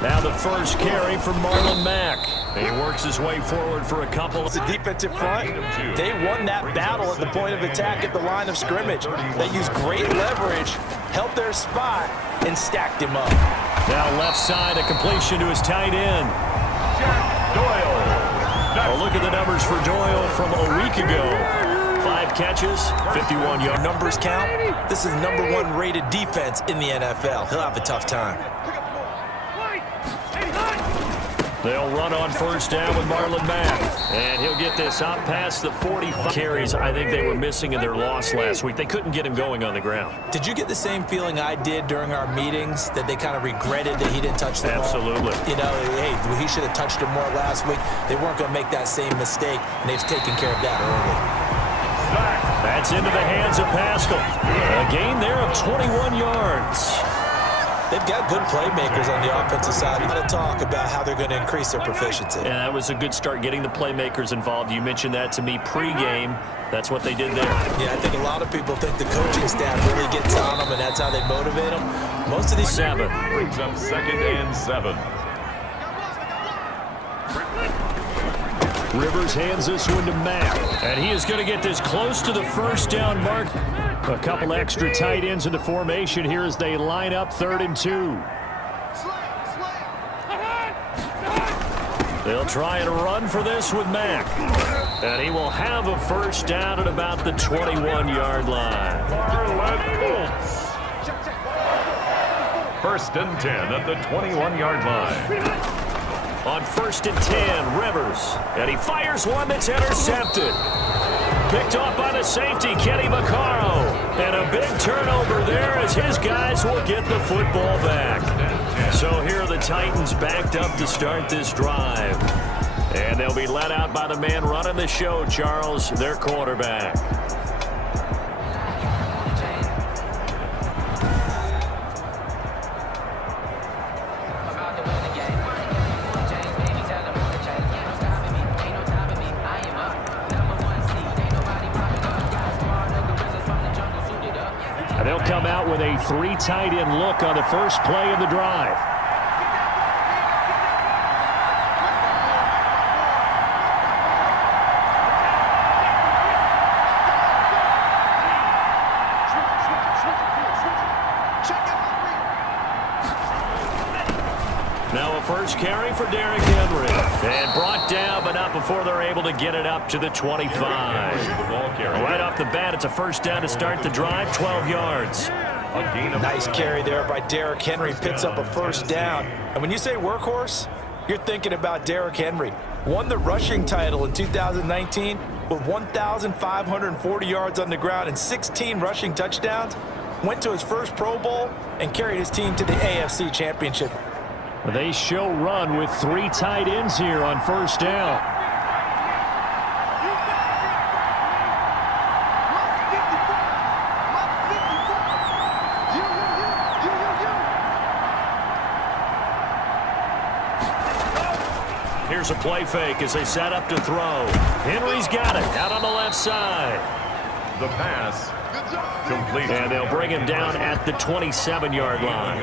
Now the first carry from Marlon Mack. He works his way forward for a couple. It's a defensive front. They won that battle at the point of attack at the line of scrimmage. They used great leverage, held their spot, and stacked him up. Now left side, a completion to his tight end. Doyle. Well, look at the numbers for Doyle from a week ago. 5 catches, 51 yards. Numbers count. This is the #1 rated defense in the NFL. He'll have a tough time. They'll run on first down with Marlon Mack. And he'll get this out past the 45 carries I think they were missing in their loss last week. They couldn't get him going on the ground. Did you get the same feeling I did during our meetings, that they kind of regretted that he didn't touch the ball? Absolutely. You know, hey, he should have touched him more last week. They weren't going to make that same mistake, and they've taken care of that early. That's into the hands of Pascal. A gain there of 21 yards. They've got good playmakers on the offensive side. We've got to talk about how they're going to increase their proficiency. And that was a good start, getting the playmakers involved. You mentioned that to me pregame. That's what they did there. Yeah, I think a lot of people think the coaching staff really gets on them, and that's how they motivate them. Most of these... 7. Brings up 2nd and 7. Rivers hands this one to Mack. And he is going to get this close to the first down mark. A couple extra tight ends into formation here as they line up 3rd and 2. They'll try and run for this with Mack. And he will have a first down at about the 21-yard line. 1st and 10 at the 21-yard line. On 1st and 10, Rivers. And he fires one that's intercepted. Picked off by the safety, Kenny Vaccaro. And a big turnover there as his guys will get the football back. So here are the Titans backed up to start this drive. And they'll be let out by the man running the show, Charles, their quarterback. They'll come out with a 3 tight end look on the first play of the drive. Now a first carry for Derrick Henry. And brought down, but not before they're able to get it up to the 25. Right off the bat, it's a first down to start the drive, 12 yards. Nice carry there by Derrick Henry. Picks up a first down. And when you say workhorse, you're thinking about Derrick Henry. Won the rushing title in 2019 with 1,540 yards on the ground and 16 rushing touchdowns. Went to his first Pro Bowl and carried his team to the AFC Championship. They show run with 3 tight ends here on first down. Here's a play fake as they set up to throw. Henry's got it out on the left side. The pass complete. And they'll bring him down at the 27-yard line.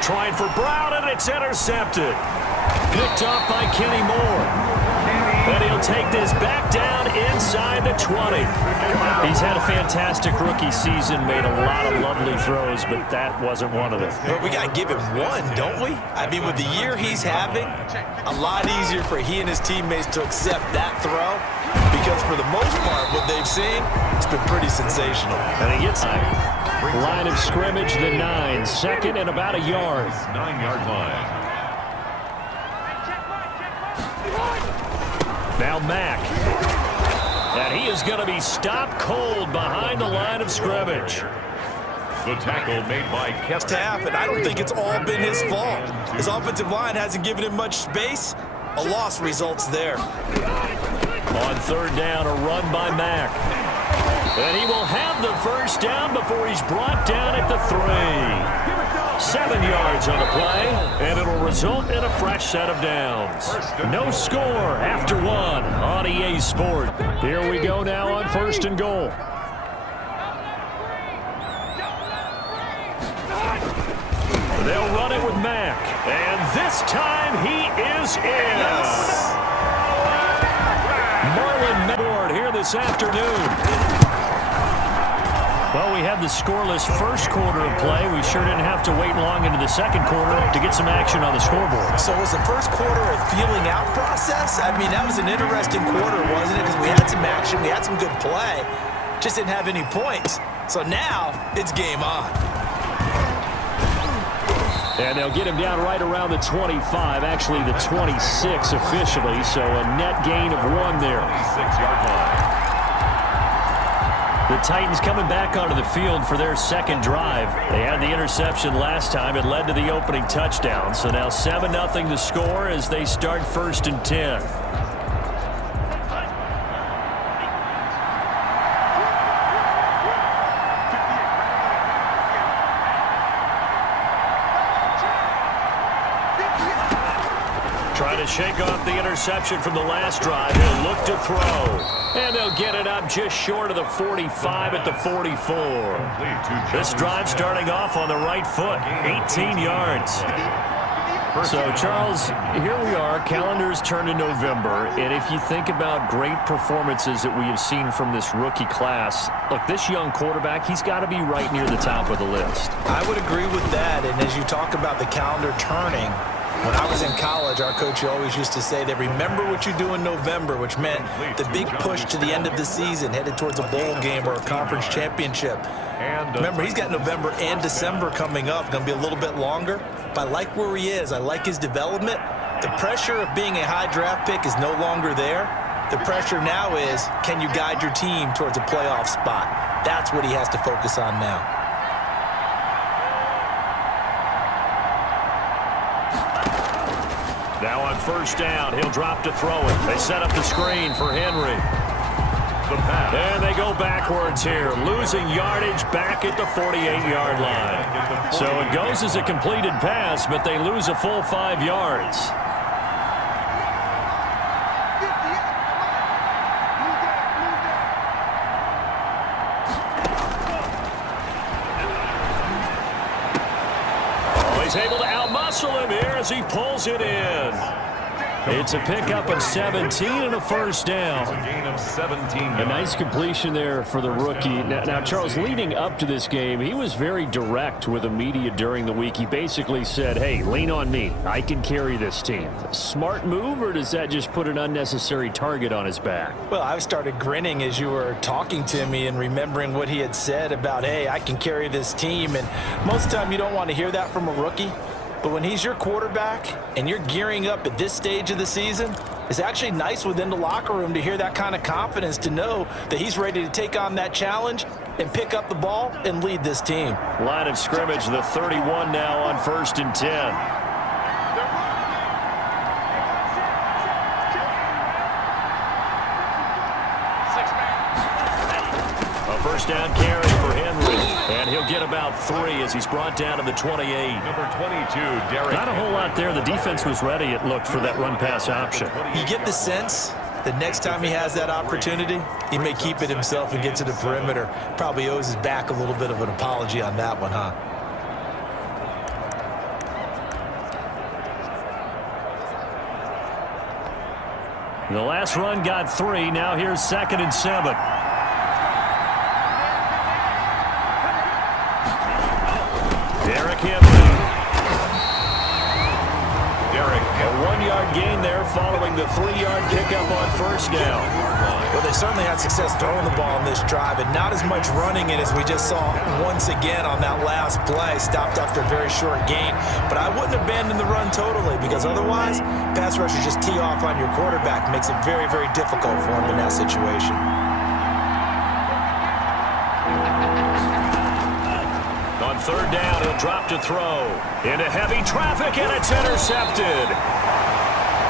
Trying for Brown, and it's intercepted. Picked up by Kenny Moore. And he'll take this back down inside the 20. He's had a fantastic rookie season, made a lot of lovely throws, but that wasn't one of them. But we got to give him one, don't we? I mean, with the year he's having, a lot easier for he and his teammates to accept that throw, because for the most part, what they've seen, it's been pretty sensational. And he gets line of scrimmage, the 9, 2nd and about a yard. 9-yard line. Now Mack. And he is going to be stopped cold behind the line of scrimmage. The tackle made by Kevin. Taff, and I don't think it's all been his fault. His offensive line hasn't given him much space. A loss results there. On 3rd down, a run by Mack. And he will have the first down before he's brought down at the 3. 7 yards on the play, and it'll result in a fresh set of downs. No score after 1 on EA Sport. Here we go now on 1st and goal. They'll run it with Mack, and this time he is in. Yes. Marlon board here this afternoon. Well, we had the scoreless first quarter of play. We sure didn't have to wait long into the second quarter to get some action on the scoreboard. So was the first quarter a feeling out process? I mean, that was an interesting quarter, wasn't it? Because we had some action, we had some good play, just didn't have any points. So now it's game on. And they'll get him down right around the 25, actually the 26 officially, so a net gain of 1 there. 26-yard line. The Titans coming back onto the field for their second drive. They had the interception last time. It led to the opening touchdown. So now 7-0 to score as they start 1st and 10. Trying to shake off the interception from the last drive. He'll look to throw. And they'll get it up just short of the 45 at the 44. This drive starting off on the right foot. 18 yards. So, Charles, here we are. Calendar's turned to November. And if you think about great performances that we have seen from this rookie class, look, this young quarterback, he's got to be right near the top of the list. I would agree with that. And as you talk about the calendar turning, when I was in college, our coach always used to say that remember what you do in November, which meant the big push to the end of the season, headed towards a bowl game or a conference championship. Remember, he's got November and December coming up. Going to be a little bit longer. But I like where he is. I like his development. The pressure of being a high draft pick is no longer there. The pressure now is, can you guide your team towards a playoff spot? That's what he has to focus on now. Now on 1st down, he'll drop to throw it. They set up the screen for Henry. And they go backwards here, losing yardage back at the 48-yard line. So it goes as a completed pass, but they lose a full 5 yards. Oh, he's able to outmuscle him here as he pulls it in. It's a pickup of 17 and a 1st down. A gain of 17. A nice completion there for the rookie. Now, Charles, leading up to this game, he was very direct with the media during the week. He basically said, hey, lean on me. I can carry this team. Smart move, or does that just put an unnecessary target on his back? Well, I started grinning as you were talking to me and remembering what he had said about, hey, I can carry this team. And most of the time you don't want to hear that from a rookie. But when he's your quarterback and you're gearing up at this stage of the season, it's actually nice within the locker room to hear that kind of confidence, to know that he's ready to take on that challenge and pick up the ball and lead this team. Line of scrimmage, the 31 now on 1st and 10. A 1st down carry for Henry, and he'll get about 3 as he's brought down to the 28. Number 22, Derrick. Not a whole lot there. The defense was ready, it looked, for that run-pass option. You get the sense that next time he has that opportunity, he may keep it himself and get to the perimeter. Probably owes his back a little bit of an apology on that one, huh? The last run got 3. Now here's 2nd and 7. Derrick Henry. A 1-yard gain there following the 3-yard pickup on 1st down. Well, they certainly had success throwing the ball in this drive, and not as much running it as we just saw once again on that last play. Stopped after a very short gain, but I wouldn't abandon the run totally, because otherwise, pass rushers just tee off on your quarterback. Makes it very, very difficult for him in that situation. On 3rd down, he'll drop to throw. Into heavy traffic, and it's intercepted.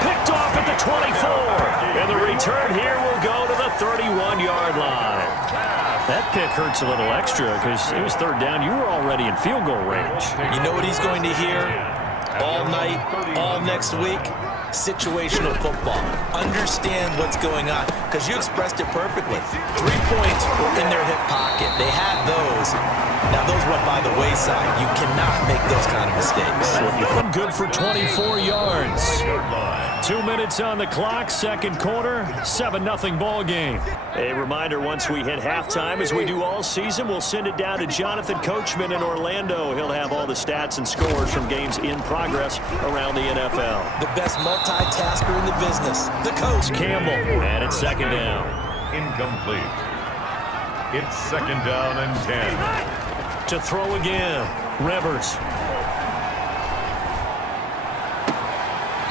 Picked off at the 24. And the return here will go to the 31-yard line. That pick hurts a little extra because it was third down. You were already in field goal range. You know what he's going to hear all night, all next week? Situational football. Understand what's going on, because you expressed it perfectly. 3 points were in their hip pocket. They had those. Now, those went by the wayside. You cannot make those kind of mistakes. Good for 24 yards. 2 minutes on the clock, second quarter, 7-0 ball game. A reminder, once we hit halftime, as we do all season, we'll send it down to Jonathan Coachman in Orlando. He'll have all the stats and scores from games in progress around the NFL. The best multitasker in the business, the coach. Campbell, and it's second down. Incomplete. It's second down and 10. To throw again, Rivers.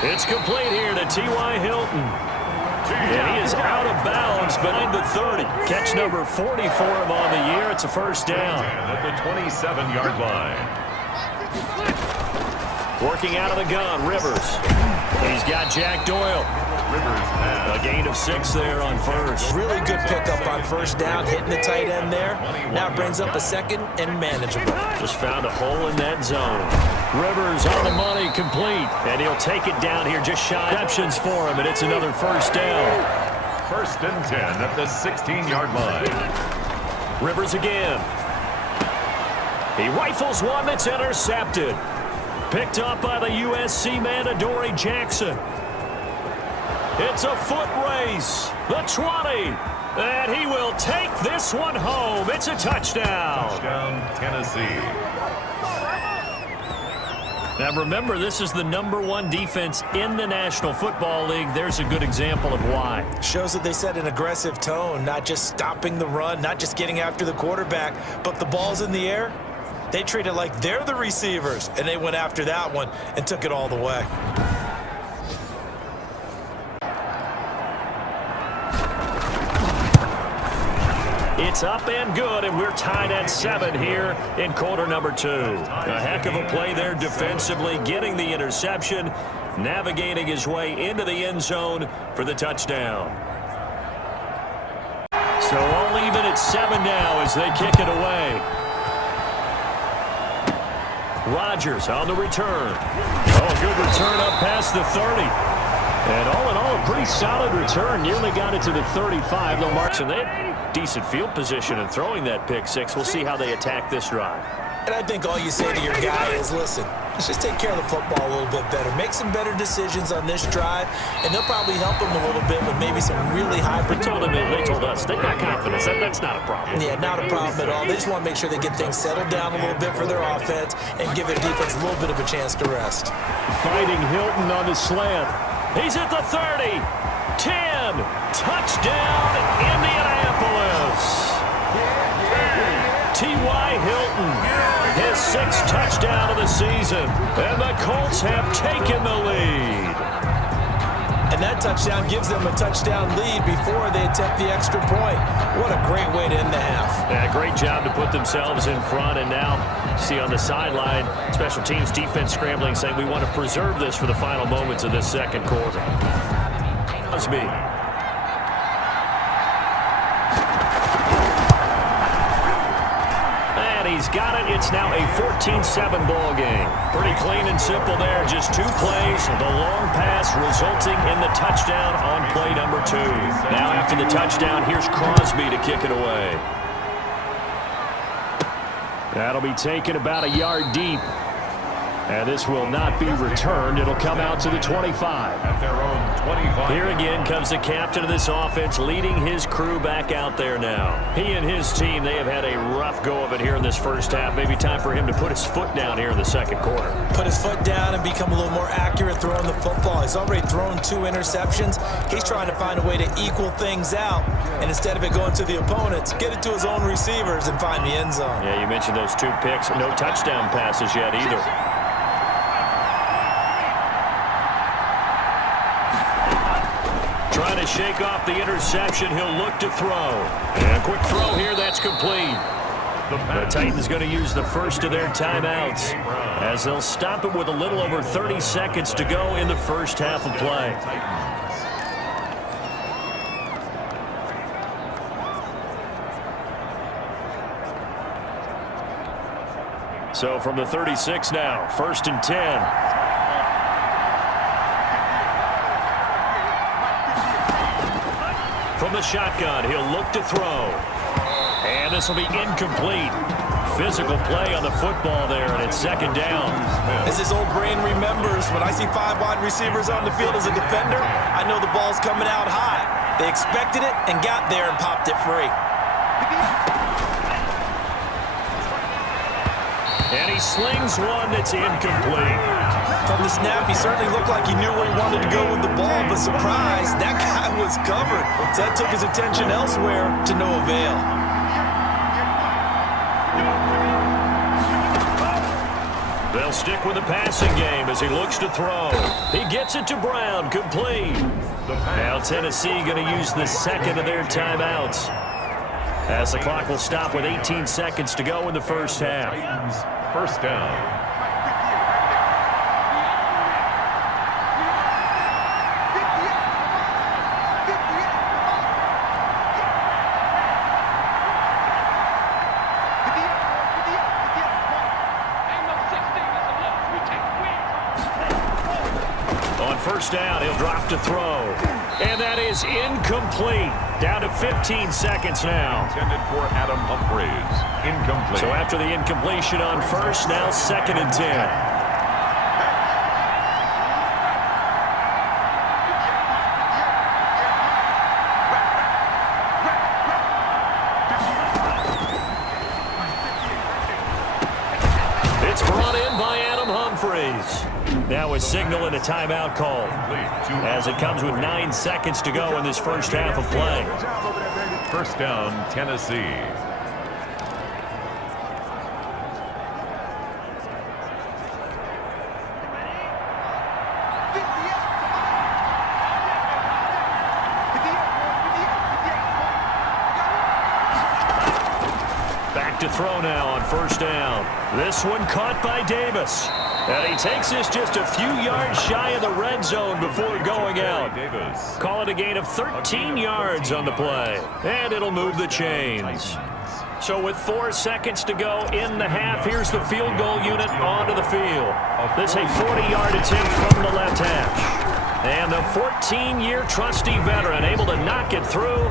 It's complete here to T.Y. Hilton. And he is out of bounds behind the 30. Catch number 40 for him on the year. It's a first down. At the 27-yard line. Working out of the gun, Rivers. He's got Jack Doyle. Rivers pass. A gain of 6 there on first. Really good pickup on first down, hitting the tight end there. Now brings up a second and manageable. Just found a hole in that zone. Rivers on the money, complete. And he'll take it down here just shy. Receptions for him, and it's another first down. First and 10 at the 16-yard line. Rivers again. He rifles one that's intercepted. Picked up by the USC man, Adoree Jackson. It's a foot race. The 20. And he will take this one home. It's a touchdown. Touchdown, Tennessee. Now remember, this is the #1 defense in the National Football League. There's a good example of why. Shows that they set an aggressive tone, not just stopping the run, not just getting after the quarterback, but the ball's in the air. They treat it like they're the receivers, and they went after that one and took it all the way. It's up and good, and we're tied at 7 here in quarter number 2. A heck of a play there defensively, getting the interception, navigating his way into the end zone for the touchdown. So all even at 7 now as they kick it away. Rodgers on the return. Oh, good return up past the 30. And all in all, a pretty solid return. Nearly got it to the 35. No marks, and they had decent field position in throwing that pick six. We'll see how they attack this drive. And I think all you say to your guy is, listen, let's just take care of the football a little bit better. Make some better decisions on this drive, and they'll probably help him a little bit with maybe some really high protection. They told us they got confidence. That's not a problem. Yeah, not a problem at all. They just want to make sure they get things settled down a little bit for their offense and give their defense a little bit of a chance to rest. Fighting Hilton on the slant. He's at the 30. 10. Touchdown, Indianapolis. T.Y. Hilton, his 6th touchdown of the season, and the Colts have taken the lead. And that touchdown gives them a touchdown lead before they attempt the extra point. What a great way to end the half. Yeah, great job to put themselves in front, and now see on the sideline, special teams defense scrambling, saying we want to preserve this for the final moments of this second quarter. Crosby. He's got it. It's now a 14-7 ball game. Pretty clean and simple there. Just 2 plays. The long pass resulting in the touchdown on play number 2. Now after the touchdown, here's Crosby to kick it away. That'll be taken about a yard deep. And this will not be returned. It'll come out to the 25. At their own 25. Here again comes the captain of this offense, leading his crew back out there now. He and his team, they have had a rough go of it here in this first half. Maybe time for him to put his foot down here in the second quarter. Put his foot down and become a little more accurate throwing the football. He's already thrown 2 interceptions. He's trying to find a way to equal things out. And instead of it going to the opponents, get it to his own receivers and find the end zone. Yeah, you mentioned those 2 picks. No touchdown passes yet either. Trying to shake off the interception. He'll look to throw. And a quick throw here. That's complete. The Titans going to use the first of their timeouts as they'll stop it with a little over 30 seconds to go in the first half of play. So from the 36 now, 1st and 10. From the shotgun, he'll look to throw. And this will be incomplete. Physical play on the football there, and it's 2nd down. As his old brain remembers, when I see 5 wide receivers on the field as a defender, I know the ball's coming out high. They expected it and got there and popped it free. And he slings one that's incomplete. From the snap, he certainly looked like he knew where he wanted to go with the ball, but surprise, that guy was covered. So that took his attention elsewhere to no avail. They'll stick with the passing game as he looks to throw. He gets it to Brown, complete. Now Tennessee going to use the 2nd of their timeouts, as the clock will stop with 18 seconds to go in the 1st half. 1st down. On 1st down, he'll drop to throw. And that is incomplete. Down to 15 seconds now. Intended for Adam Humphries. Incomplete. So after the incompletion on 1st, now 2nd and 10. It's brought in by Adam Humphries. Now a signal and a timeout call, as it comes with 9 seconds to go in this 1st half of play. 1st down, Tennessee. Back to throw now on 1st down. This one caught by Davis. And he takes this just a few yards shy of the red zone before going out. Call it a gain of 13 yards on the play. And it'll move the chains. So with 4 seconds to go in the half, here's the field goal unit onto the field. This is a 40-yard attempt from the left hash. And the 14-year trusty veteran able to knock it through.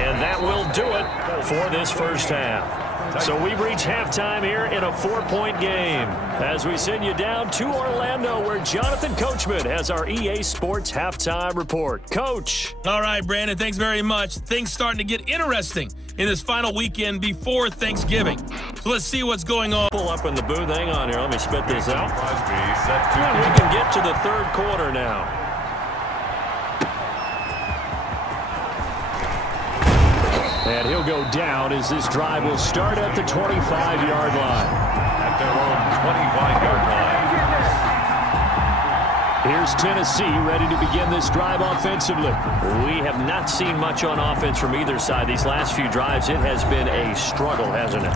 And that will do it for this 1st half. So we've reached halftime here in a 4-point game, as we send you down to Orlando, where Jonathan Coachman has our EA Sports halftime report. Coach. All right, Brandon, thanks very much. Things starting to get interesting in this final weekend before Thanksgiving. So let's see what's going on. Pull up in the booth. Hang on here. Let me spit this out. And we can get to the 3rd quarter now. And he'll go down as this drive will start at the 25-yard line. At their own 25-yard line. Here's Tennessee ready to begin this drive offensively. We have not seen much on offense from either side these last few drives. It has been a struggle, hasn't it?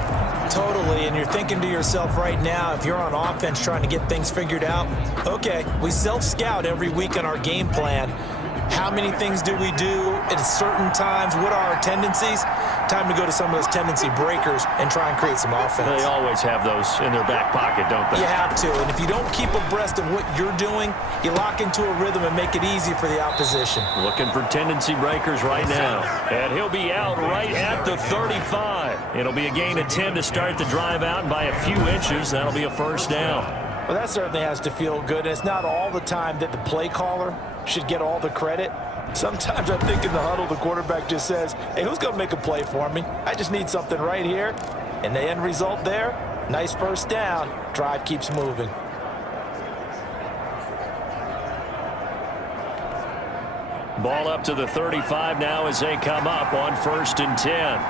Totally, and you're thinking to yourself right now, if you're on offense trying to get things figured out, okay, we self-scout every week on our game plan. How many things do we do at certain times? What are our tendencies? Time to go to some of those tendency breakers and try and create some offense. They always have those in their back pocket, don't they? You have to, and if you don't keep abreast of what you're doing, you lock into a rhythm and make it easy for the opposition. Looking for tendency breakers right now. And he'll be out right at the 35. It'll be a gain of 10 to start the drive out, and by a few inches, that'll be a 1st down. Well, that certainly has to feel good. And it's not all the time that the play caller should get all the credit. Sometimes I think in the huddle, the quarterback just says, hey, who's going to make a play for me? I just need something right here. And the end result there, nice 1st down. Drive keeps moving. Ball up to the 35 now as they come up on 1st and 10.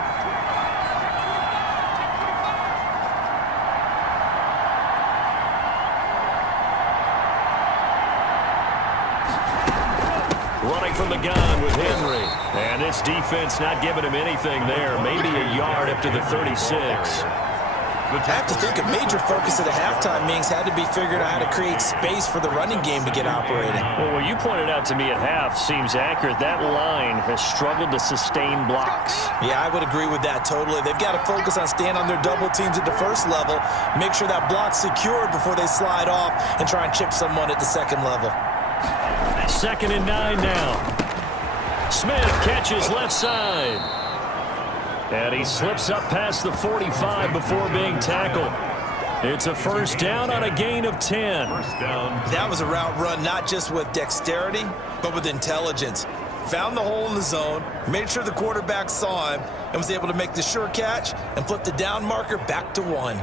Running from the gun with Henry. And this defense not giving him anything there. Maybe a yard up to the 36. I have to think a major focus of the halftime meetings had to be figuring out how to create space for the running game to get operating. Well, what you pointed out to me at half seems accurate. That line has struggled to sustain blocks. Yeah, I would agree with that totally. They've got to focus on staying on their double teams at the first level, make sure that block's secured before they slide off and try and chip someone at the second level. 2nd and 9 now. Smith catches left side. And he slips up past the 45 before being tackled. It's a first down on a gain of 10. First down. That was a route run not just with dexterity, but with intelligence. Found the hole in the zone, made sure the quarterback saw him, and was able to make the sure catch and flip the down marker back to 1.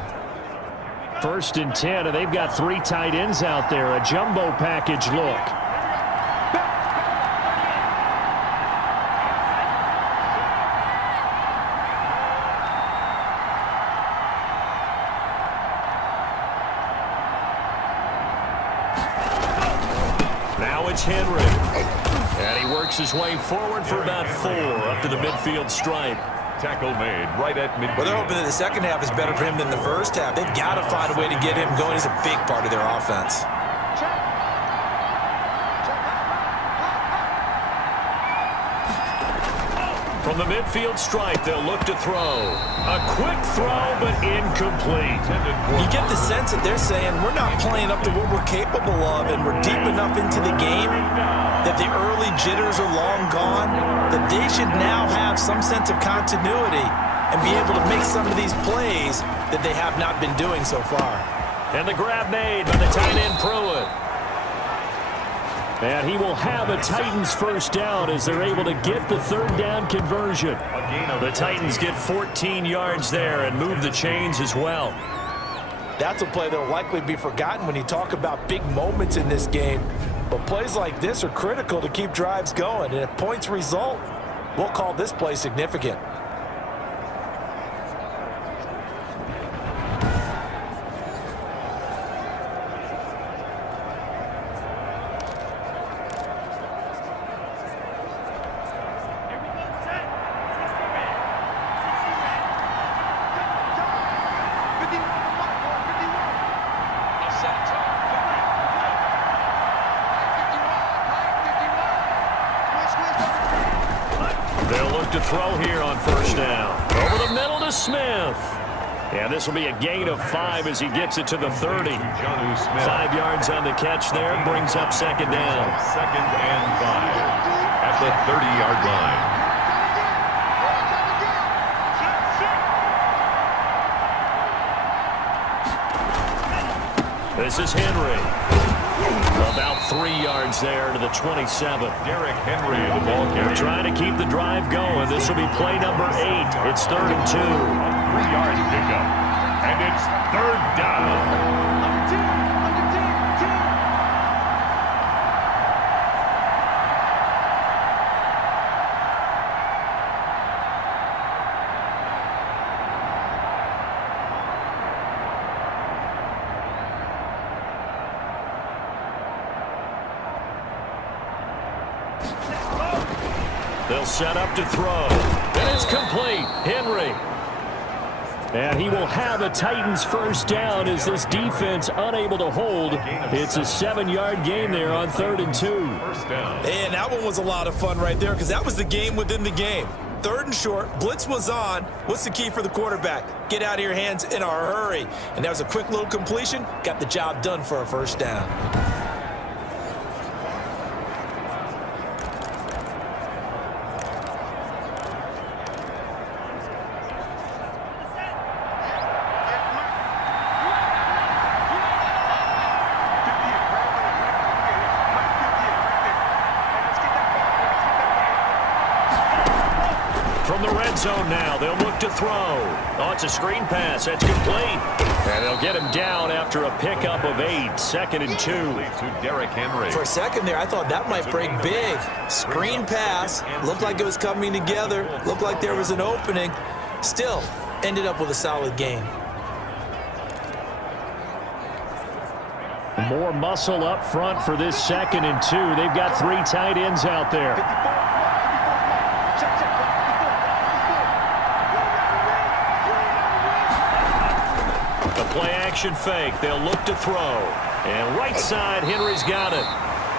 1st and 10, and they've got 3 tight ends out there. A jumbo package look. Now it's Henry. And he works his way forward for about 4 up to the midfield stripe. Tackle made right at midfield. Well, they're hoping that the second half is better for him than the first half. They've got to find a way to get him going. He's a big part of their offense. From the midfield stripe, they'll look to throw. A quick throw, but incomplete. You get the sense that they're saying, we're not playing up to what we're capable of, and we're deep enough into the game that the early jitters are long gone, that they should now have some sense of continuity and be able to make some of these plays that they have not been doing so far. And the grab made by the tight end Pruitt. And he will have a Titans first down as they're able to get the 3rd down conversion. The Titans get 14 yards there and move the chains as well. That's a play that will likely be forgotten when you talk about big moments in this game. But plays like this are critical to keep drives going. And if points result, we'll call this play significant. They'll look to throw here on first down. Over the middle to Smith. And this will be a gain of 5 as he gets it to the 30. 5 yards on the catch there. Brings up 2nd down. 2nd and 5 at the 30-yard line. This is Henry. About 3 yards there to the 27. Derrick Henry, the ball carrier. Trying to keep the drive going. This will be play number 8. It's 3rd and 2. 3-yard pickup. And it's 3rd down. They'll set up to throw. And it's complete. Henry. And he will have a Titans first down as this defense unable to hold. It's a 7-yard gain there on 3rd and 2. First down. And that one was a lot of fun right there because that was the game within the game. 3rd and short, blitz was on. What's the key for the quarterback? Get out of your hands in a hurry. And that was a quick little completion. Got the job done for a first down. From the red zone now, they'll look to throw. Oh, it's a screen pass. That's complete. And they'll get him down after a pickup of 8. 2nd and 2. To Derrick Henry. For a second there, I thought that might break big. Screen pass. Looked like it was coming together. Looked like there was an opening. Still, ended up with a solid game. More muscle up front for this 2nd and 2. They've got 3 tight ends out there. A play-action fake. They'll look to throw. And right side, Henry's got it.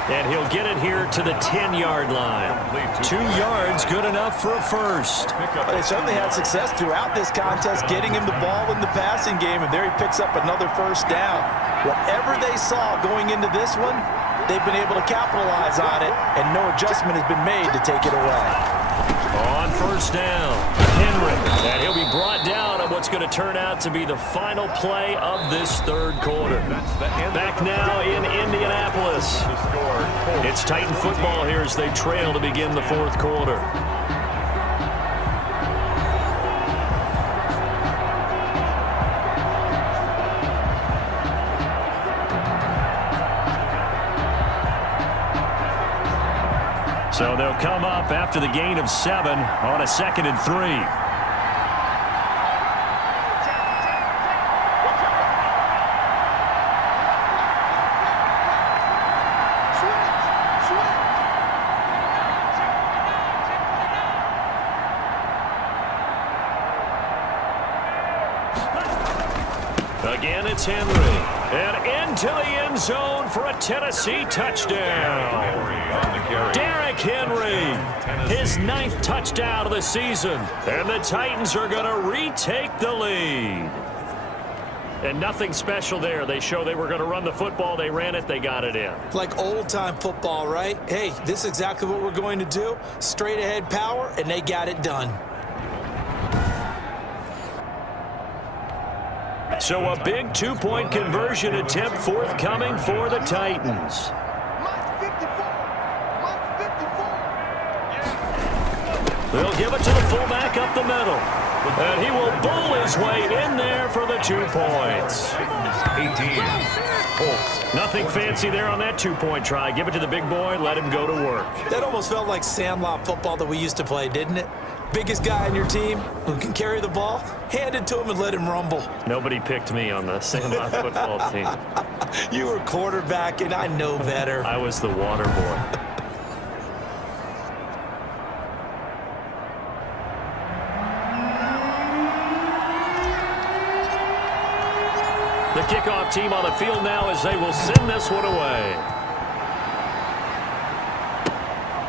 And he'll get it here to the 10-yard line. 2 yards, good enough for a first. They certainly had success throughout this contest, getting him the ball in the passing game, and there he picks up another first down. Whatever they saw going into this one, they've been able to capitalize on it, and no adjustment has been made to take it away. On first down, Henry. And he'll be brought down on what's going to turn out to be the final play of this third quarter. Back now in Indianapolis. It's Titan football here as they trail to begin the fourth quarter. So they'll come up after the gain of 7 on a 2nd and 3. Again, it's Henry. And into the end zone for a Tennessee touchdown. Derrick Henry, his 9th touchdown of the season. And the Titans are going to retake the lead. And nothing special there. They show they were going to run the football. They ran it. They got it in. Like old-time football, right? Hey, this is exactly what we're going to do. Straight-ahead power, and they got it done. So a big 2-point conversion attempt forthcoming for the Titans. They'll give it to the fullback up the middle. And he will bowl his way in there for the 2 points. 18. Nothing fancy there on that 2-point try. Give it to the big boy, let him go to work. That almost felt like Sandlot football that we used to play, didn't it? Biggest guy on your team who can carry the ball, hand it to him and let him rumble. Nobody picked me on the Sandlot football team. You were quarterback, and I know better. I was the water boy. The kickoff team on the field now as they will send this one away.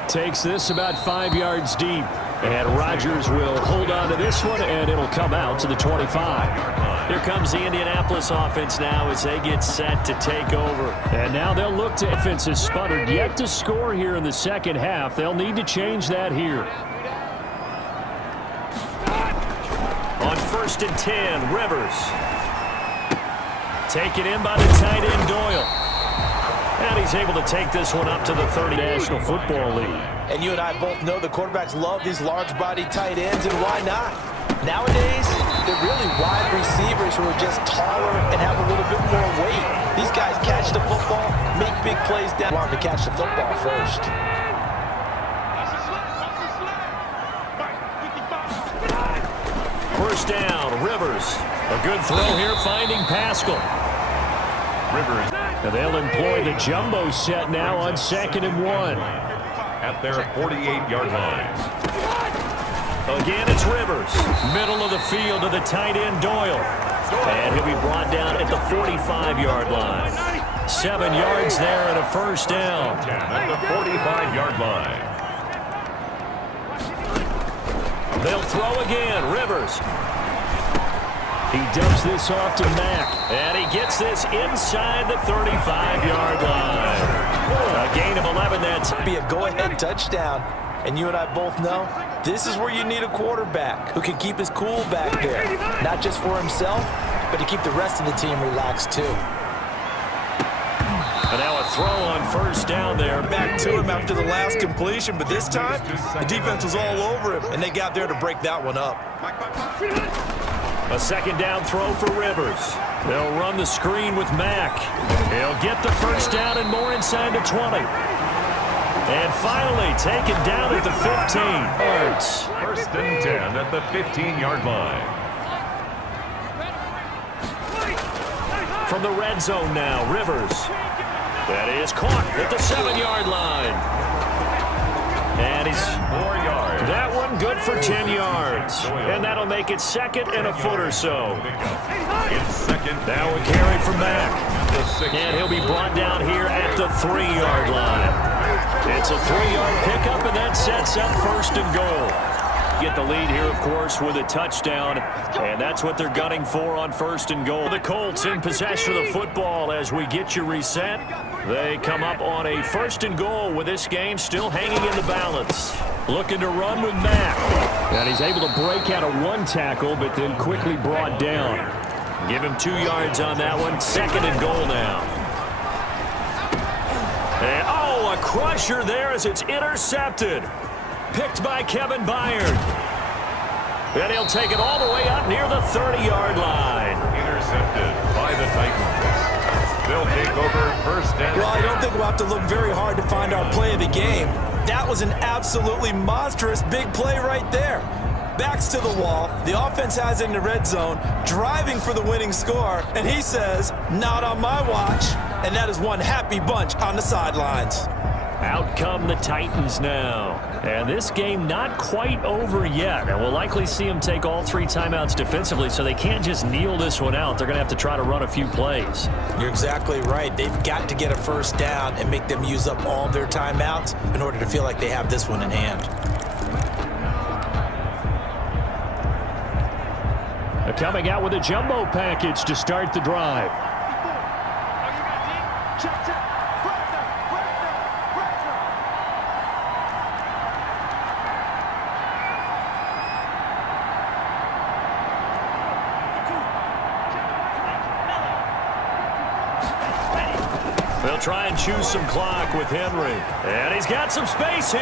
Takes this about 5 yards deep. And Rodgers will hold on to this one, and it'll come out to the 25. Here comes the Indianapolis offense now as they get set to take over. And now they'll look to offense has sputtered yet to score here in the second half. They'll need to change that here. On 1st and 10, Rivers. Taken in by the tight end, Doyle. And he's able to take this one up to the 30 National Football League. And you and I both know the quarterbacks love these large-body tight ends, and why not? Nowadays, they're really wide receivers who are just taller and have a little bit more weight. These guys catch the football, make big plays down. Want to catch the football first. First down, Rivers. A good throw here, finding Pascal. Rivers. And they'll employ the jumbo set now on 2nd and 1. At their 48-yard line. Again, it's Rivers. Middle of the field to the tight end, Doyle. And he'll be brought down at the 45-yard line. 7 yards there and a first down. At the 45-yard line. They'll throw again, Rivers. He dumps this off to Mack. And he gets this inside the 35-yard line. A gain of 11. That's Be a go-ahead touchdown. And you and I both know this is where you need a quarterback who can keep his cool back there. Not just for himself, but to keep the rest of the team relaxed too. And now a throw on first down there. Back to him after the last completion, but this time the defense was all over him, and they got there to break that one up. A 2nd down throw for Rivers. They'll run the screen with Mack. He'll get the first down and more inside the 20. And finally taken down at the 15 yards. 1st and 10 at the 15-yard line. From the red zone now, Rivers. That is caught at the 7-yard line. And he's 4 yards. that one good for 10 yards. And that'll make it 2nd and a foot or so. It's 2nd Now a carry from Mack. And he'll be brought down here at the 3-yard line. It's a 3-yard pickup, and that sets up first and goal. Get the lead here, of course, with a touchdown, and that's what they're gunning for on first and goal. The Colts in possession of the football as we get you reset. They come up on a first and goal with this game still hanging in the balance. Looking to run with Mack. And he's able to break out of one tackle, but then quickly brought down. Give him 2 yards on that one. Second and goal now. And, oh, a crusher there as it's intercepted. Picked by Kevin Byard. And he'll take it all the way up near the 30-yard line. Intercepted by the Titans. They'll take over first and... Well, I don't think we'll have to look very hard to find our play of the game. That was an absolutely monstrous big play right there. Backs to the wall. The offense has it in the red zone, driving for the winning score. And he says, not on my watch. And that is one happy bunch on the sidelines. Out come the Titans now. And this game not quite over yet. And we'll likely see them take all 3 timeouts defensively, so they can't just kneel this one out. They're going to have to try to run a few plays. You're exactly right. They've got to get a first down and make them use up all their timeouts in order to feel like they have this one in hand. They're coming out with a jumbo package to start the drive. They'll try and choose some clock with Henry. And he's got some space here.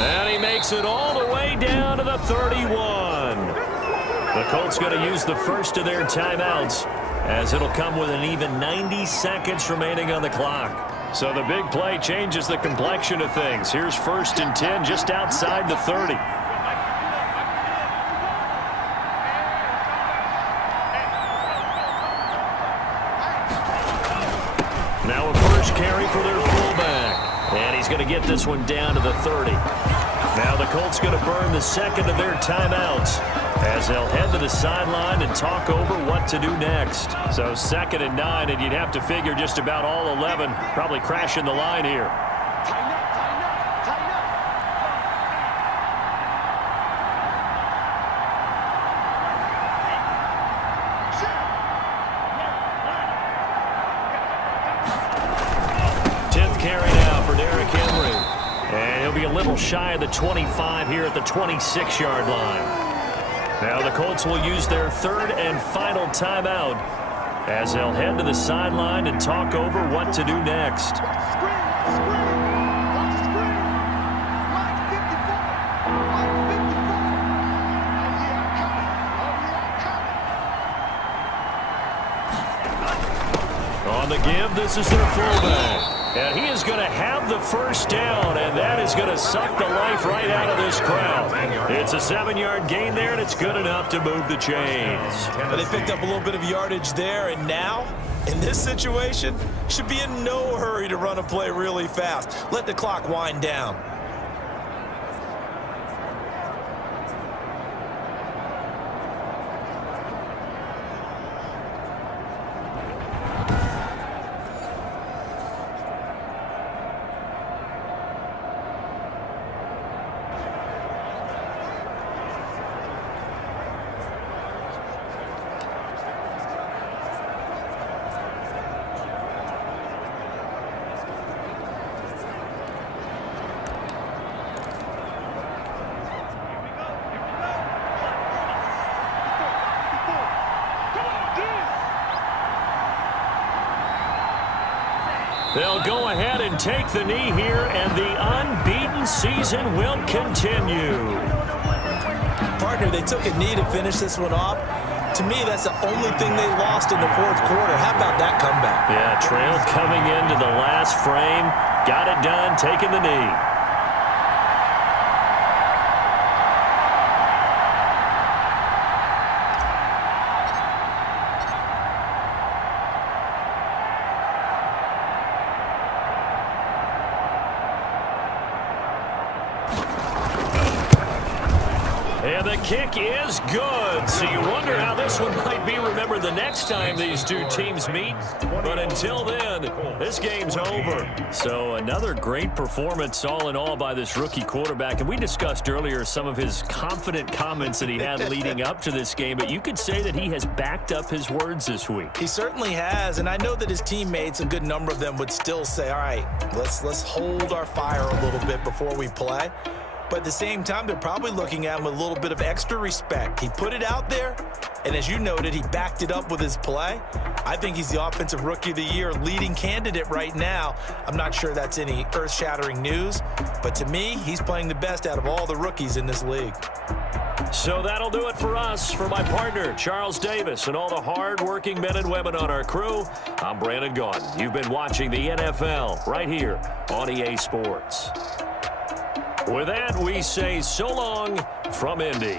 And he makes it all the way down to the 31. The Colts going to use the first of their timeouts, as it'll come with an even 90 seconds remaining on the clock. So the big play changes the complexion of things. Here's first and 10 just outside the 30. Now a first carry for their fullback. And he's going to get this one down to the 30. Now the Colts going to burn the second of their timeouts, as they'll head to the sideline and talk over what to do next. So 2nd and 9, and you'd have to figure just about all 11 probably crashing the line here. Carry now for Derrick Henry. And he'll be a little shy of the 25 here at the 26-yard line. Now the Colts will use their 3rd and final timeout, as they'll head to the sideline and talk over what to do next. On the give, this is their fullback. And he is going to have the first down, and that is going to suck the life right out of this crowd. It's a 7-yard gain there, and it's good enough to move the chains. Well, they picked up a little bit of yardage there, and now, in this situation, should be in no hurry to run a play really fast. Let the clock wind down. They'll go ahead and take the knee here, and the unbeaten season will continue. Partner, they took a knee to finish this one off. To me, that's the only thing they lost in the 4th quarter. How about that comeback? Yeah, trailed coming into the last frame. Got it done, taking the knee. And the kick is good. So you wonder how this one might be remembered the next time these two teams meet. But until then, this game's over. So another great performance all in all by this rookie quarterback. And we discussed earlier some of his confident comments that he had leading up to this game. But you could say that he has backed up his words this week. He certainly has. And I know that his teammates, a good number of them, would still say, all right, let's hold our fire a little bit before we play. But at the same time, they're probably looking at him with a little bit of extra respect. He put it out there, and as you noted, he backed it up with his play. I think he's the Offensive Rookie of the Year leading candidate right now. I'm not sure that's any earth-shattering news, but to me, he's playing the best out of all the rookies in this league. So that'll do it for us. For my partner, Charles Davis, and all the hard-working men and women on our crew, I'm Brandon Gaudin. You've been watching the NFL right here on EA Sports. With that, we say so long from Indy.